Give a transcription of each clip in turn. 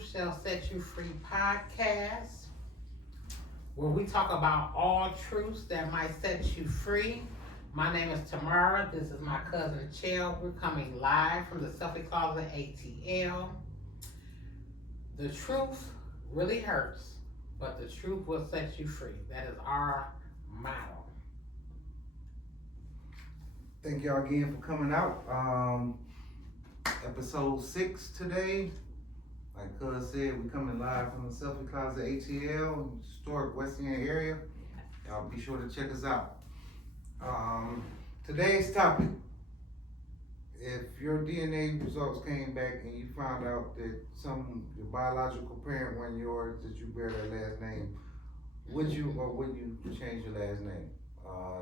Shall Set You Free podcast, where we talk about all truths that might set you free. My name is Tamara. This is my cousin Chell. We're coming live from the Selfie Closet ATL. The truth really hurts, but the truth will set you free. That is our motto. Thank y'all again for coming out. Episode 6 today. Like Cuz said, we coming live from the Selfie Closet ATL, historic West End area. Y'all be sure to check us out. Today's topic: if your DNA results came back and you found out that your biological parent wasn't yours, that you bear their last name, would you or wouldn't you change your last name?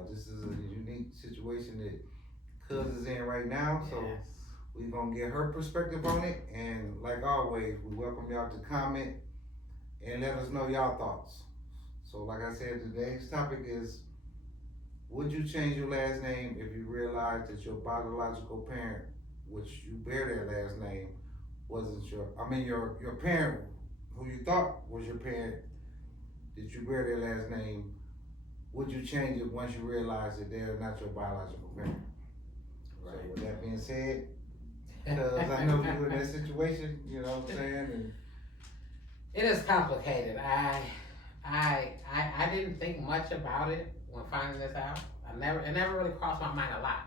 This is a unique situation that Cuz is in right now, so. Yes. We're gonna get her perspective on it, and like always, we welcome y'all to comment and let us know y'all thoughts. So like I said, today's topic is, would you change your last name if you realized that your biological parent, which you bear their last name, wasn't your parent, who you thought was your parent, that you bear their last name, would you change it once you realize that they're not your biological parent? Right. So with that being said, because I know you in that situation, you know what I'm saying? And it is complicated. I didn't think much about it when finding this out. It never really crossed my mind a lot.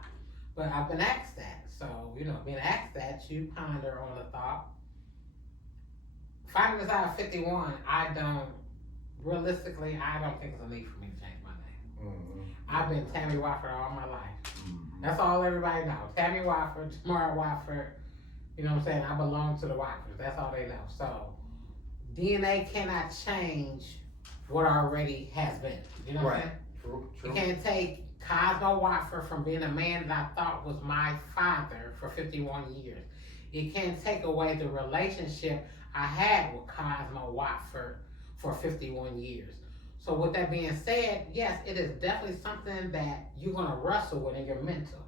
But I've been asked that. So, being asked that, you ponder on the thought. Finding this out at 51, I don't think it's a need for me to change my name. mm-hmm. I've been Tammy Wofford all my life. Mm-hmm. That's all everybody knows. Tammy Wofford, Tamara Wofford, you know what I'm saying? I belong to the Woffords. That's all they know. So, DNA cannot change what already has been. You know what I'm saying? True. You can't take Cosmo Wofford from being a man that I thought was my father for 51 years. You can't take away the relationship I had with Cosmo Wofford for 51 years. So with that being said, yes, it is definitely something that you're going to wrestle with in your mental.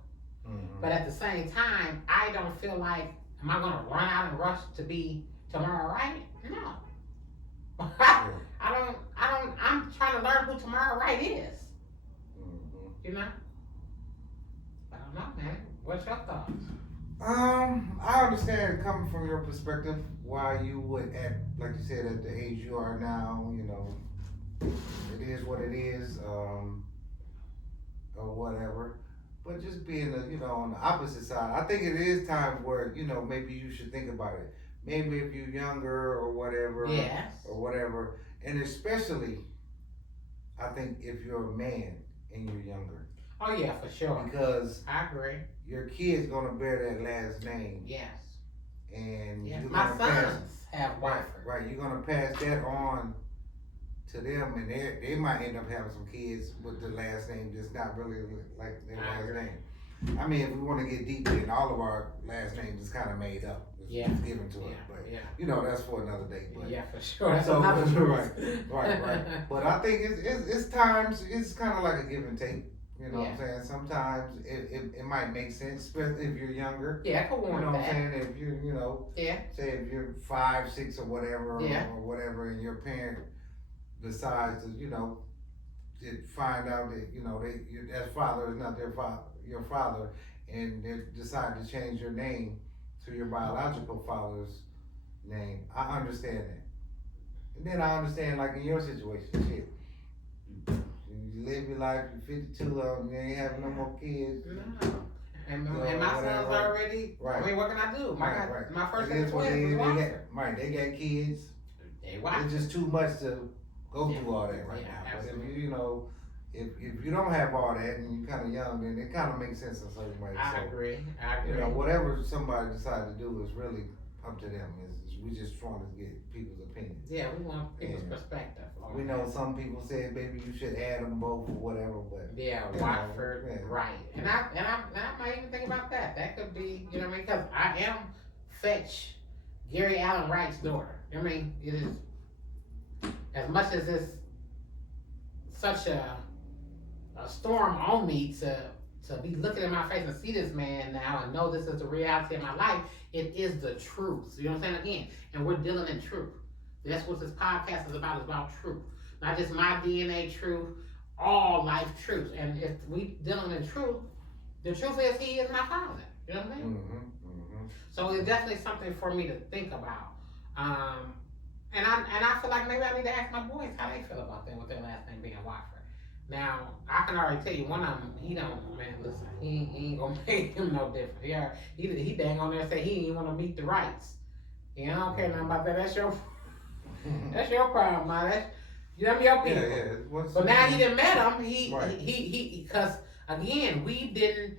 Mm-hmm. But at the same time, I don't feel like, am I going to run out and rush to be Tamara Wright? No. I'm trying to learn who Tamara Wright is. Mm-hmm. You know? I don't know, man. What's your thoughts? I understand coming from your perspective why you would like you said, at the age you are now, it is what it is, or whatever. But just being on the opposite side, I think it is time where, maybe you should think about it. Maybe if you're younger or whatever. Yes. Or whatever. And especially, I think if you're a man and you're younger. Oh yeah, for sure. Because I agree. your kid's gonna bear that last name. Yes. And yes. You're My gonna sons have Wofford. Right. You're gonna pass that on to them, and they might end up having some kids with the last name that's not really like their last name. I mean, if we want to get deep in, all of our last names is kind of made up. It's given to us, but that's for another day. But yeah, for sure. That's so right. But I think it's times. It's kind of like a give and take. You know what I'm saying? Sometimes it might make sense, especially if you're younger. Yeah, I can warn you know that. what I'm saying? If you say if you're 5, 6 or whatever, or whatever, and your parent decides to, to find out that that father is not your father, and they decide to change your name to your biological father's name. I understand that. And then I understand, like in your situation, shit. You live your life, you're 52, you ain't having no more kids. No. And my son's already, right. I mean, what can I do? My first twins was Wofford. They got kids. It's just too much to go through all that right now. Absolutely. But if you don't have all that and you're kind of young, then it kind of makes sense in certain ways. I agree. Whatever somebody decides to do is really up to them. We just trying to get people's opinions. Yeah, we want people's perspective. We know some people said maybe you should add them both or whatever, but Wofford, right? And I might even think about that. That could be, because I am fetch Gary Allen Wright's daughter. I mean, it is as much as it's such a storm on me to to be looking in my face and see this man now and know this is the reality of my life, it is the truth. You know what I'm saying? Again, and we're dealing in truth. That's what this podcast is about truth. Not just my DNA truth, all life truths. And if we dealing in truth, the truth is he is my father. You know what I mean? So it's definitely something for me to think about. And I feel like maybe I need to ask my boys how they feel about that with their last name being Watford. Now, I can already tell you one of them, he don't, man, listen, he ain't gonna make him no different. He dang on there and say he ain't wanna meet the rights. I don't care nothing about that. That's your problem, man. That's, them your people. Yeah. But now he done met him, he, cause again, we didn't,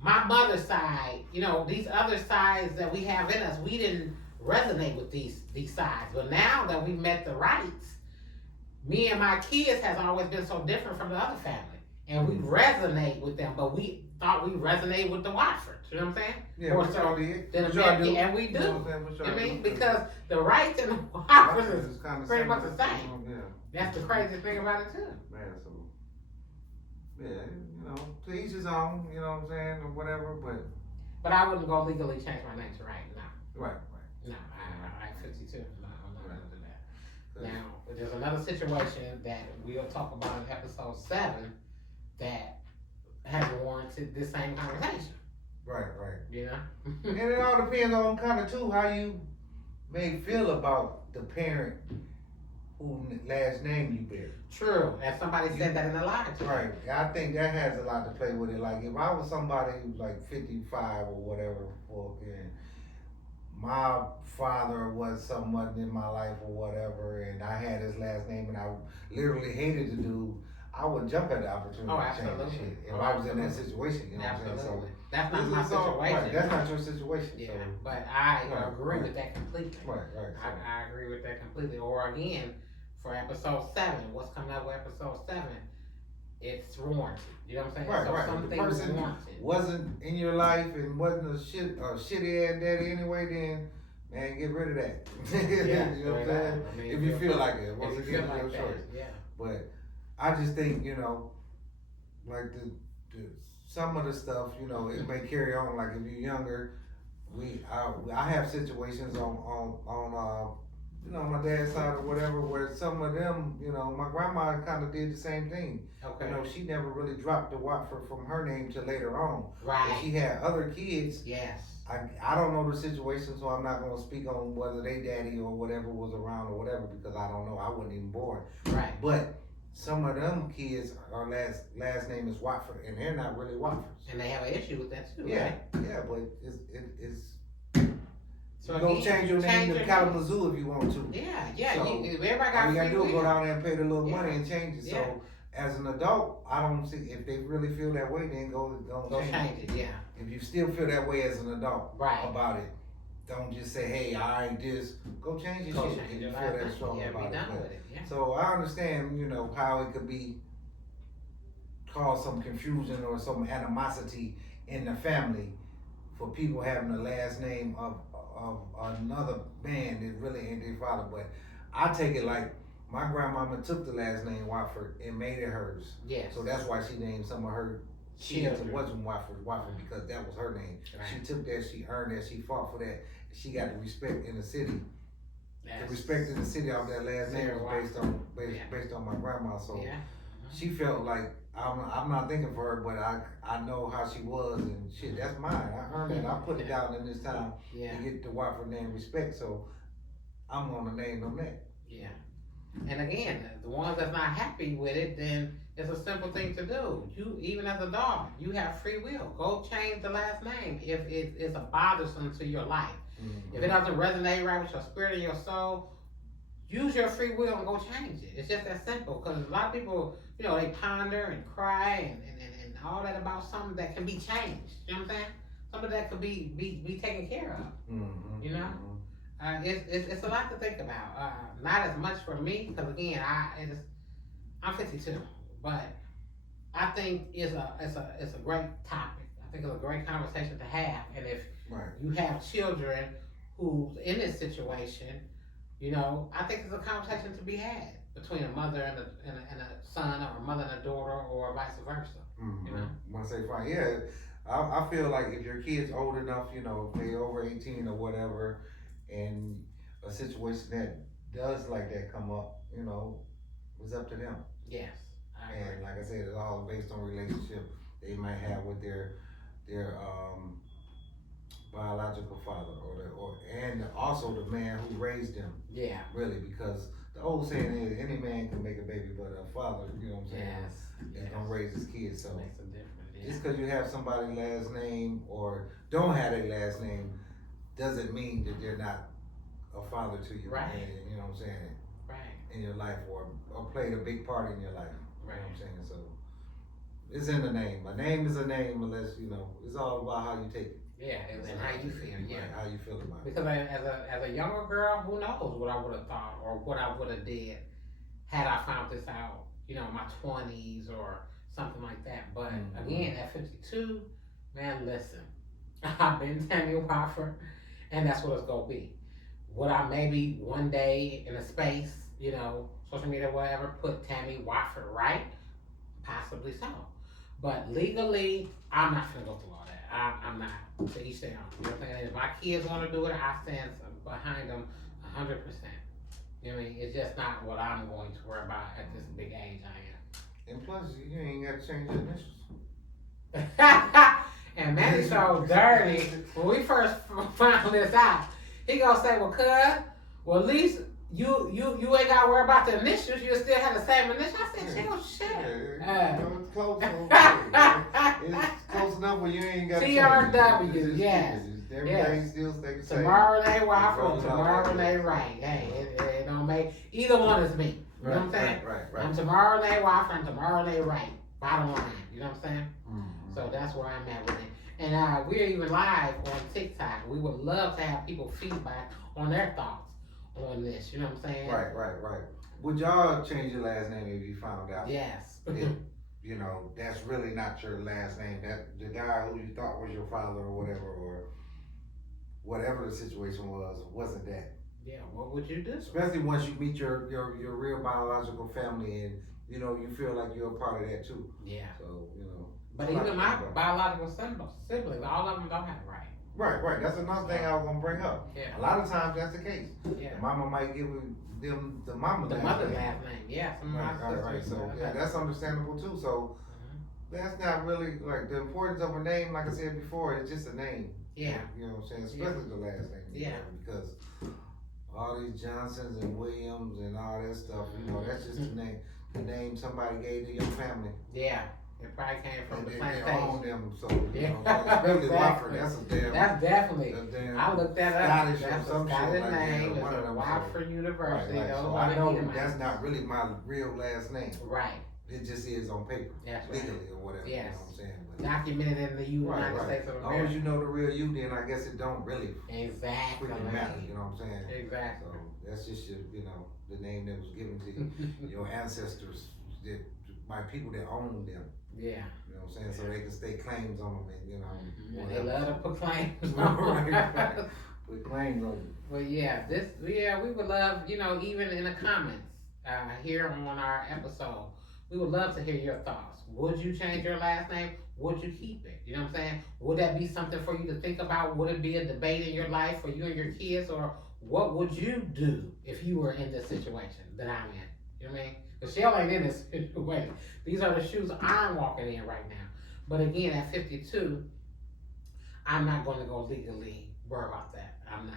my mother's side, these other sides that we have in us, we didn't resonate with these sides. But now that we met the rights, me and my kids has always been so different from the other family. And we resonate with them, but we thought we resonate with the Watford. You know what I'm saying? Yeah, More we so sure did. than We the sure American, do. and we do. You know what I'm saying? We sure I mean, do. because the rights and the Watford is kinda pretty much the same. same. Yeah. That's the crazy thing about it too. Man, so yeah, to each his own, you know what I'm saying, or whatever, But I wouldn't go legally change my name to right now. right. No, I'm 52. No, I'm not gonna do that. Right. Now, there's another situation that we'll talk about in episode 7 that has warranted this same conversation. Right. And And it all depends on kind of too how you may feel about the parent whose last name you bear. True, and somebody said that in the live today. Right. I think that has a lot to play with it. Like if I was somebody who's like 55 or whatever, and my father was someone in my life or whatever, and I had his last name and I literally hated the dude, I would jump at the opportunity Oh, to change the absolutely. shit. If I was in that situation, you know what I'm saying? Absolutely. So That's not my it's all- situation. right, that's not your situation. Yeah, So. but I Right, agree right. with that completely. Right. So. I agree with that completely. Or again, for episode 7, what's coming up with episode 7? It's warranted. You know what I'm saying? Right, so right. some If the things person warranted. wasn't in your life and wasn't a shitty ass daddy anyway, then man, get rid of that. Yeah, you know what I'm straight saying? up. I mean, If you feel like it, once If you again, feel your like choice. that, yeah. But I just think like the some of the stuff, it may carry on. Like if you're younger, I have situations on my dad's side or whatever, where some of them, my grandma kind of did the same thing. Okay. She never really dropped the Watford from her name till later on. Right. But she had other kids. Yes. I don't know the situation, so I'm not going to speak on whether they daddy or whatever was around or whatever, because I don't know. I wasn't even born. Right. But some of them kids, our last name is Watford, and they're not really Watfords. And they have an issue with that too. Yeah, Right? yeah, but it's So you gonna again, change your name change to your Kalamazoo if you want to. Yeah. So, Everybody got All you gotta free do is go will. down there and pay the little Yeah. money and change it. Yeah. So as an adult, I don't see if they really feel that way, then go Go change change it. Yeah. If you still feel that way as an adult Right. about it, don't just say, hey, I ain't this. Go change your Go shit change if your you feel life. that strong Yeah, about be it. done But- with it. Yeah. So I understand, how it could be cause some confusion or some animosity in the family for people having the last name of another man that really ain't their father. But I take it like my grandmama took the last name Watford and made it hers. Yes. So that's why she named some of her kids that Children. wasn't Watford because that was her name. Right. She took that, she earned that, she fought for that. She got the respect in the city. That's- The respect in the city of that last name Sarah was Yeah. based on my grandma. So Yeah. she felt like I'm not thinking for her, but I know how she was and shit. That's mine. I earned it. I put it down in this time Yeah. to get the Watford name respect. So I'm gonna name them that. Yeah. And again, the ones that's not happy with it, then it's a simple thing to do. You, even as a dog, you have free will. Go change the last name if it is a bothersome to your life. Mm-hmm. If it doesn't resonate right with your spirit and your soul, use your free will and go change it. It's just that simple. Because a lot of people, they ponder and cry and all that about something that can be changed. You know what I'm saying? Something that could be taken care of. Mm-hmm. You know? It's a lot to think about. Not as much for me, because again, I'm 52, but I think it's a great topic. I think it's a great conversation to have. And if Right. you have children who's in this situation, I think it's a conversation to be had between a mother and a son, or a mother and a daughter, or vice versa. When I say fine, yeah, I feel like if your kid's old enough, if they over 18 or whatever, and a situation that does like that come up, it's up to them. Yes, I agree. And like I said, it's all based on relationship they might have with their biological father, and also the man who raised them. Yeah. Really, because the old saying is any man can make a baby, but a father, you know what I'm saying, is gonna raise his kids. So makes a difference. Yeah. just because you have somebody's last name or don't have a last name doesn't mean that they're not a father to you. Right. And, you know what I'm saying? Right. In your life, or played a big part in your life. Right. You know what I'm saying? So it's in the name. A name is a name, unless it's all about how you take it. Yeah, and how you feel. Yeah. Right, how you feel about it. Because as a younger girl, who knows what I would have thought or what I would have did had I found this out, in my 20s or something like that. But again, at 52, man, listen, I've been Tammy Wofford, and that's what it's gonna be. Would I maybe one day in a space, social media, whatever, put Tammy Wofford right? Possibly so. But legally, I'm not gonna go through all that. I'm not. To each their own. You know what I'm saying? If my kids want to do it, I stand behind them 100%. You know what I mean? It's just not what I'm going to worry about at this big age I And plus, you ain't got to change the initials. am. And Manny so dirty. When we first found this out, he gonna say, "Well, cuz, at least you ain't gotta worry about the initials. You still have the same initials." I said, "Chill, shit." It's close. It's close enough where you ain't got to TRW, yes. Everything still stay the same. Tomorrow Renee Wofford, tomorrow Renee Wright. Hey, it don't make either one is me. You know what I'm saying? Right. I'm tomorrow Renee Wofford, I'm tomorrow Renee Wright. Bottom line. You know what I'm saying? Mm-hmm. So that's where I'm at with it. And we're even live on TikTok. We would love to have people feedback on their thoughts on this. You know what I'm saying? Right. Would y'all change your last name if you found out? Yes. That's really not your last name. That the guy who you thought was your father or whatever the situation wasn't that. Yeah, what would you do? Especially once you meet your real biological family and you feel like you're a part of that too. Yeah. So, But even my biological siblings, all of them don't have it right. Right. That's another thing I was gonna bring up. Yeah. A lot of times that's the case. Yeah. The mama might give them the mama's The last mother's name. last name. Yeah. Some of my Right. sisters. So that's understandable too. So that's not really like the importance of a name. Like I said before, it's just a name. Yeah. You know what I'm saying? Especially the last name. Yeah. Because all these Johnsons and Williams and all that stuff, that's just the name somebody gave to your family. Yeah. It probably came from And the they plantation. own them, so Exactly. especially Wofford, that's a damn. That's definitely. a damn I looked that up. Scottish or That's a some shit Scottish like that, name. It's one of a them, Wofford University. Right. So I know that's not really my real last name. Right. It just is on paper, That's right. legally or whatever. Yes. You know what I'm saying? But Documented in the United Right. States of As long as America. you know the real you, then I guess it don't really Exactly. freaking matter. You know what I'm saying? Exactly. So that's just your, the name that was given to you, your ancestors, by people that own them. Yeah. You know what I'm saying? So they can stake claims on them, and And they love to put claims Right. Put claims on them. Well, we would love, even in the comments here on our episode, we would love to hear your thoughts. Would you change your last name? Would you keep it? You know what I'm saying? Would that be something for you to think about? Would it be a debate in your life for you and your kids? Or what would you do if you were in this situation that I'm in? You know what I mean? Michelle ain't in this situation. These are the shoes I'm walking in right now. But again, at 52, I'm not going to go legally worry about that. I'm not.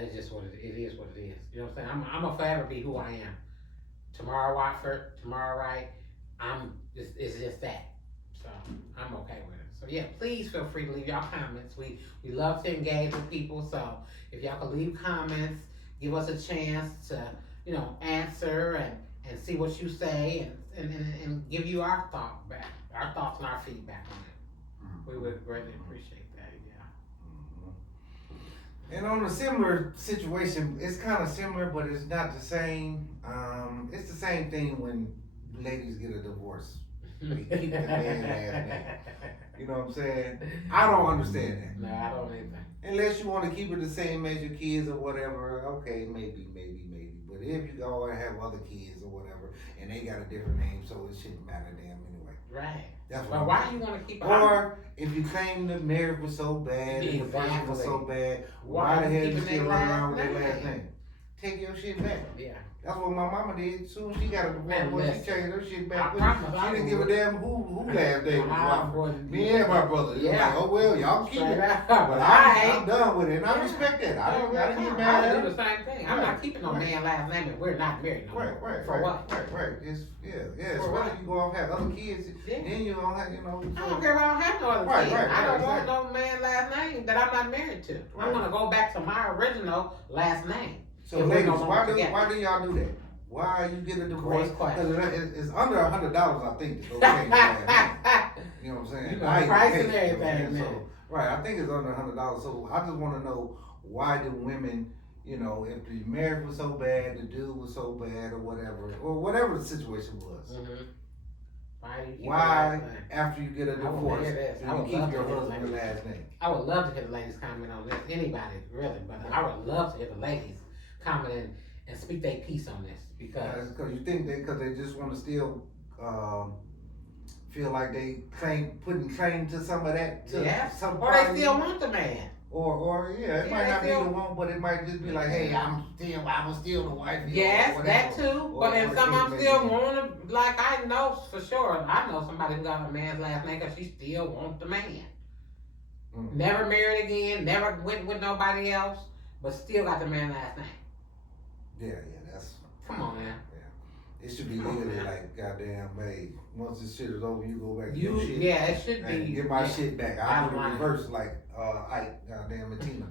It's just what it is. What it is. You know what I'm saying? I'm gonna forever be who I am. Tomorrow Wofford, tomorrow Wright. It's just that. So I'm okay with it. So yeah, please feel free to leave y'all comments. We love to engage with people. So if y'all can leave comments, give us a chance to answer and see what you say and give you our thoughts and our feedback on it. We would greatly appreciate that. Yeah. And on a similar situation, it's kind of similar, but it's not the same. It's the same thing when ladies get a divorce. They keep the man last name. You know what I'm saying? I don't understand that. No, I don't either. Unless you want to keep it the same as your kids or whatever, okay, maybe. But if you go and have other kids or whatever, and they got a different name, so it shouldn't matter to them anyway. Right. That's what But I'm why saying. you want to keep it? Or if you claim the marriage was so bad and the person was so bad, why the hell you still running around with their last name? Take your shit back. Yeah. That's what my mama did. Soon as she got a Man, divorce, she listen. changed her shit I back. promise I She didn't give a would. damn who last name I was. wouldn't. Me and my brother. Yeah. Like, oh well, y'all keep Straight it. up. But I'm done with it, and I Yeah. respect that. I don't get I mad at would do her. the same thing. I'm not keeping no man last name if we're not married no more. For what? Right. It's, yeah. For Especially what? you go off have other kids, Yeah. then you don't have, I don't care if I don't have no other Right, kids. right, I don't right, want no man last name that I'm not married to. Right. I'm gonna go back to my original last name. So If we ladies, no longer why do y'all do that? Why you get a divorce? Great question. Because it's under $100, I think, to go change your last name. You know what I'm saying? You know, I ain't price paid, and you know what I'm everything, saying? man. So, right, I think it's under $100. So I just want to know, why do women, you know, if the marriage was so bad, the dude was so bad, or whatever the situation was, Mm-hmm. why after you get a I wanna divorce hear this. do I you would keep love your to hear husband's this. last name? I would love to hear the ladies comment on this. Anybody, really, but I would love to hear the ladies comment and speak their piece on this because Because you think because they just want to still feel like they putting claim to some of that. To yes, some or they part still of you. want the man. Or yeah, it might they not be still- the one, but it might just be like, hey, I'm still the wife. Yes, or that whatever. too. Or But and some of them whatever still it may be. want to, like I know for sure, I know somebody who got a man's last name because she still wants the man. Mm. Never married again, never went with nobody else, but still got the man's last name. Yeah, that's. Come on, man. Yeah. It should be Come on, legally man. like, goddamn, hey, once this shit is over, you go back to You, your shit. yeah, it should And be. get my yeah. shit back. I'll do the reverse like Ike, goddamn, and Tina.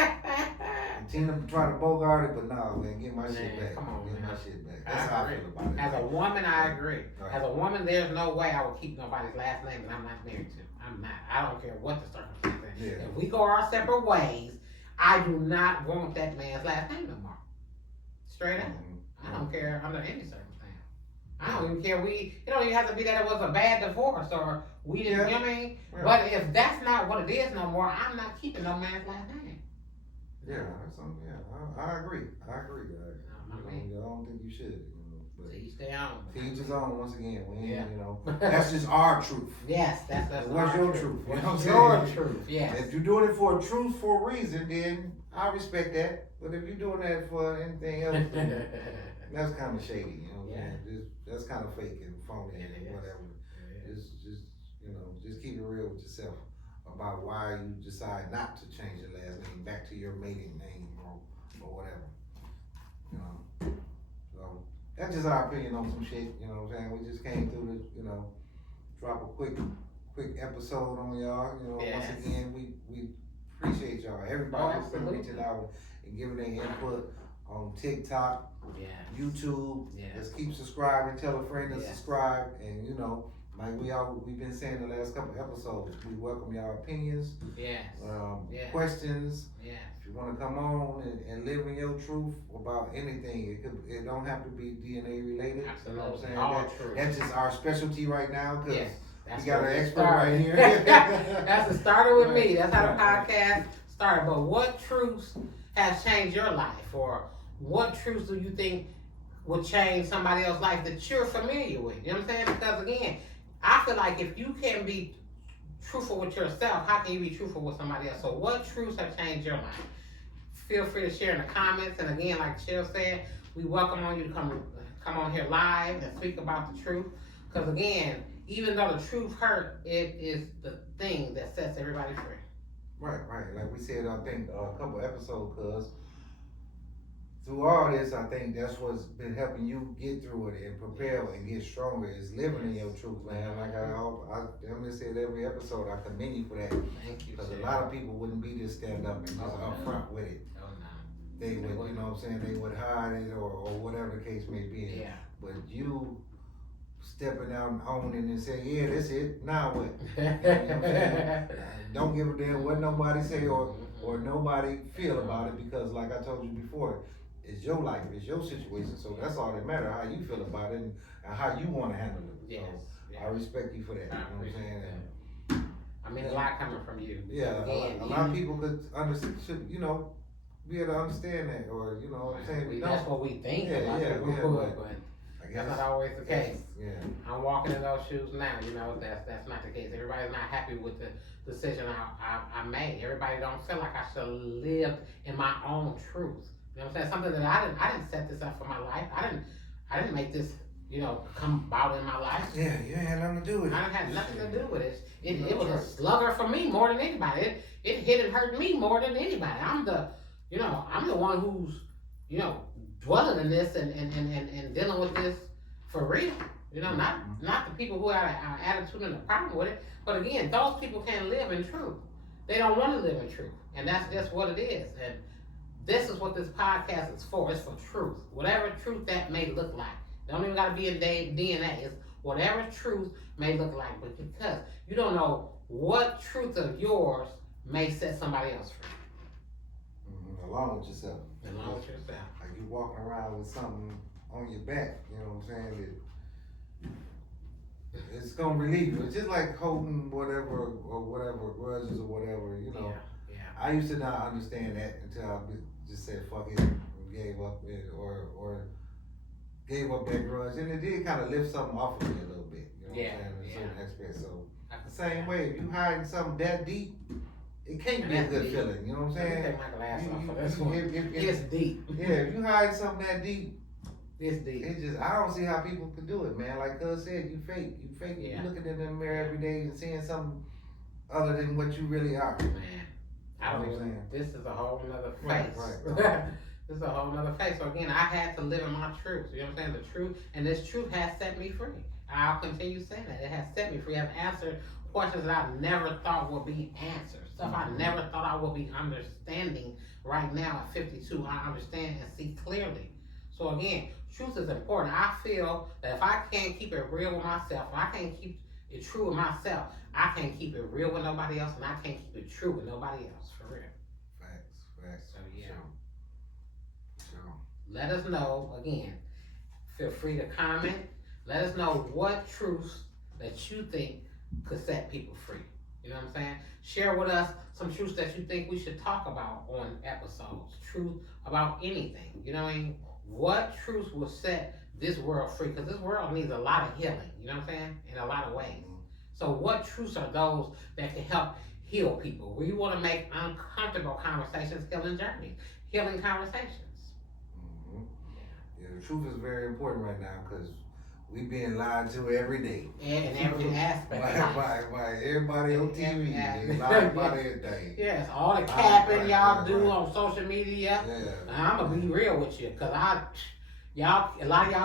And Tina try to bogart it, but nah, man, get my shit Man, back. come on, Get man. my shit back. I That's how I agree. feel about it. As a woman, I agree. Right. As a woman, there's no way I would keep nobody's last name that I'm not married to. I'm not. I don't care what the circumstances. Yeah. If we go our separate ways, I do not want that man's last name no more. Straight up. Mhm. I don't care under any circumstance. I don't even care. It don't even have to be that it was a bad divorce or we didn't. Yeah. You know what I mean? Yeah. But if that's not what it is no more, I'm not keeping no man's last name. Yeah, that's something. Yeah, I agree. I don't think you should. But To each their own. to each his own. Once again, we ain't, Yeah. that's just our truth. Yes, that's What's our your truth? You know what What's I'm your saying? truth? Yes. If you're doing it for a truth, for a reason, then I respect that. But if you're doing that for anything else, then that's kind of shady. You know what I'm saying? That's kind of fake and phony It and is. whatever. Just keep it real with yourself about why you decide not to change your last name back to your maiden name or whatever. You know. So that's just our opinion on some shit. You know what I'm saying? We just came through to drop a quick episode on y'all. Yes. Once again, we appreciate y'all. Everybody who's been absolutely. reaching out and giving their input on TikTok, Yeah. YouTube. Yeah. Just keep subscribing. Tell a friend to Yes. subscribe. And like we've been saying the last couple episodes, we welcome y'all opinions, Yes. Yes. questions. Yes. If you want to come on and live in your truth about anything, it don't have to be DNA related. Absolutely. You know what I'm saying? All true. That's just our specialty right now because Yes. That's we got where an it expert started. right here. That's the started with me. That's how the Right. podcast started. But what truths have changed your life, or what truths do you think would change somebody else's life that you're familiar with? You know what I'm saying? Because again, I feel like if you can't be truthful with yourself, how can you be truthful with somebody else? So what truths have changed your life? Feel free to share in the comments. And again, like Chill said, we welcome on you to come on here live and speak about the truth. Because again, even though the truth hurt, it is the thing that sets everybody free. Right. Like we said, I think a couple episodes, cause through all this, I think that's what's been helping you get through it and prepare and get stronger is living in your truth, man. Like I'm just saying every episode, I commend you for that. Thank you. Because a Chill. lot of people wouldn't be this stand up and just upfront with it. Oh no. They would, you know what I'm saying, they would hide it or whatever the case may be. Yeah. But you stepping out and owning and saying, yeah, that's it, now what? Don't give a damn what nobody say or nobody feel about it, because like I told you before, it's your life, it's your situation, so that's all that matters, how you feel about it and how you want to handle it. Yes. So Yeah. I respect you for that. You know what I'm saying? I mean, a lot coming from you. Yeah, Again, a lot of people could understand, should, be able to understand that, or, what I'm saying? That's what we think. Yeah, a lot of people would, but I that's not always the case. Yeah. I'm walking in those shoes now. That's not the case. Everybody's not happy with the decision I made. Everybody don't feel like I should have lived in my own truth. You know what I'm saying? Something that I didn't set this up for my life. I didn't make this, come about in my life. Yeah, you ain't had nothing to do with it. I didn't have nothing to do with it. It was a slugger for me more than anybody. It hit and hurt me more than anybody. I'm the one who's, dwelling in this and dealing with this for real. Not the people who have an attitude and a problem with it. But again, those people can't live in truth. They don't want to live in truth. And that's just what it is. And this is what this podcast is for. It's for truth. Whatever truth that may look like. Don't even got to be in DNA. It's whatever truth may look like. But because you don't know what truth of yours may set somebody else free. Along with yourself. Along with yourself. Like you walking around with something on your back, you know what I'm saying? It's gonna relieve you. It's just like holding whatever grudges or whatever, Yeah. I used to not understand that until I just said fuck it and gave up it or gave up that grudge, and it did kind of lift something off of me a little bit. You know what I'm saying? In certain aspects. So the same way, if you hiding something that deep, it can't be a good feeling. You know what I'm saying? Let me take my glass off for this one. It's deep. Yeah, if you hide something that deep, it's deep. It's just, I don't see how people can do it, man. Like Cuz said, you fake. Yeah. You looking in the mirror every day and seeing something other than what you really are. Man, I don't even. This is a whole nother face. Right. This is a whole nother face. So again, I had to live in my truth. You know what I'm saying? The truth, and this truth has set me free. I'll continue saying that. It has set me free. I've answered questions that I never thought would be answered. Stuff I never thought I would be understanding right now at 52. I understand and see clearly. So again, truth is important. I feel that if I can't keep it real with myself, if I can't keep it true with myself, I can't keep it real with nobody else, and I can't keep it true with nobody else, for real. Facts. So yeah. Sure. Let us know, again, feel free to comment. Let us know what truths that you think could set people free. You know what I'm saying? Share with us some truths that you think we should talk about on episodes. Truth about anything. You know what I mean? What truths will set this world free? Because this world needs a lot of healing. You know what I'm saying? In a lot of ways. So what truths are those that can help heal people? We want to make uncomfortable conversations healing conversations. Yeah, the truth is very important right now because we being lied to every day. In every aspect. by everybody on TV. They lie about everything. Yes, all the capping y'all do on social media. Yeah. I'm gonna be real with you, cause a lot of y'all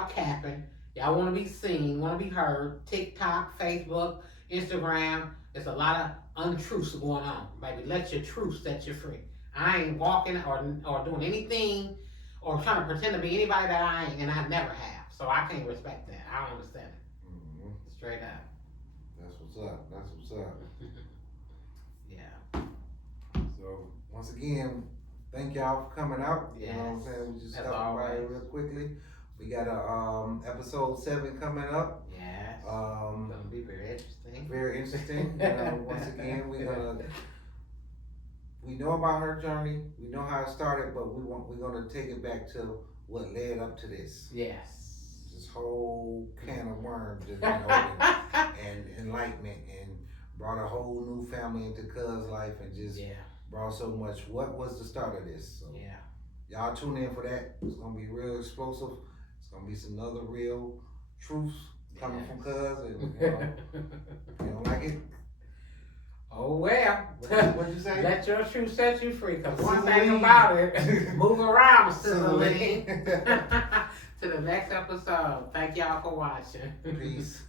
capping. Y'all want to be seen, want to be heard. TikTok, Facebook, Instagram. There's a lot of untruths going on. Baby, let your truth set you free. I ain't walking or doing anything or trying to pretend to be anybody that I ain't, and I never have. So I can't respect that. I don't understand it. Straight up. That's what's up. Yeah. So once again, thank y'all for coming out. Yes. You know what I'm saying? We just stopped by real quickly. We got a episode 7 coming up. Yes. It's gonna be very interesting. Very interesting. Once again, we know about her journey. We know how it started, but we're gonna take it back to what led up to this. Yes. This whole can of worms just been opened and enlightenment and brought a whole new family into Cuz life and just brought so much. What was the start of this? So y'all tune in for that. It's gonna be real explosive. It's gonna be some other real truths coming from Cuz, and you don't like it? Oh well. What'd you say? Let your truth set you free. Cause one thing about it, move around, Sizzling. To the next episode. Thank y'all for watching. Peace.